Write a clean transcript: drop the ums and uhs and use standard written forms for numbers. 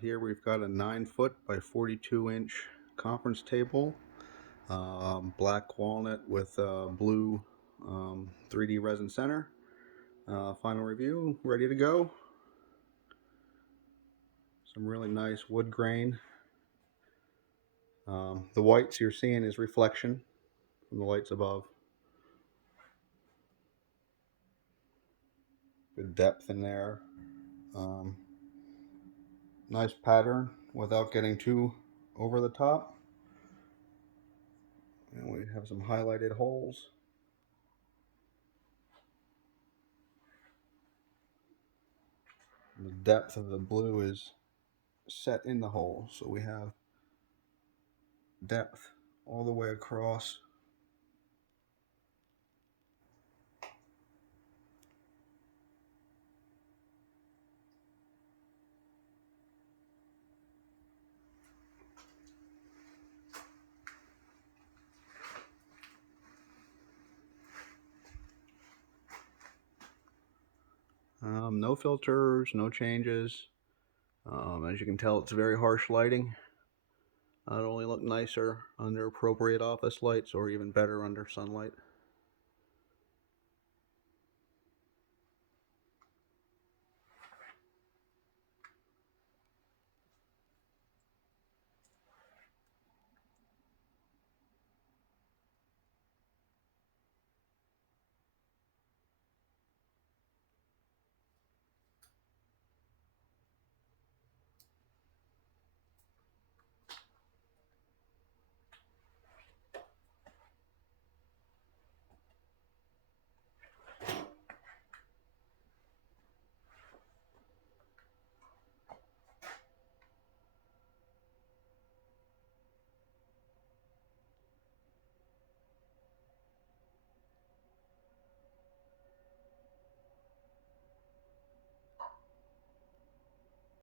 Here we've got a 9-foot by 42-inch conference table, black walnut with blue 3D resin center. Final review, ready to go. Some really nice wood grain. The whites you're seeing is reflection from the lights above. Good depth in there. Nice pattern without getting too over the top. And we have some highlighted holes. The depth of the blue is set in the hole, so we have depth all the way across. No filters, no changes. As you can tell, it's very harsh lighting. It'll only look nicer under appropriate office lights or even better under sunlight.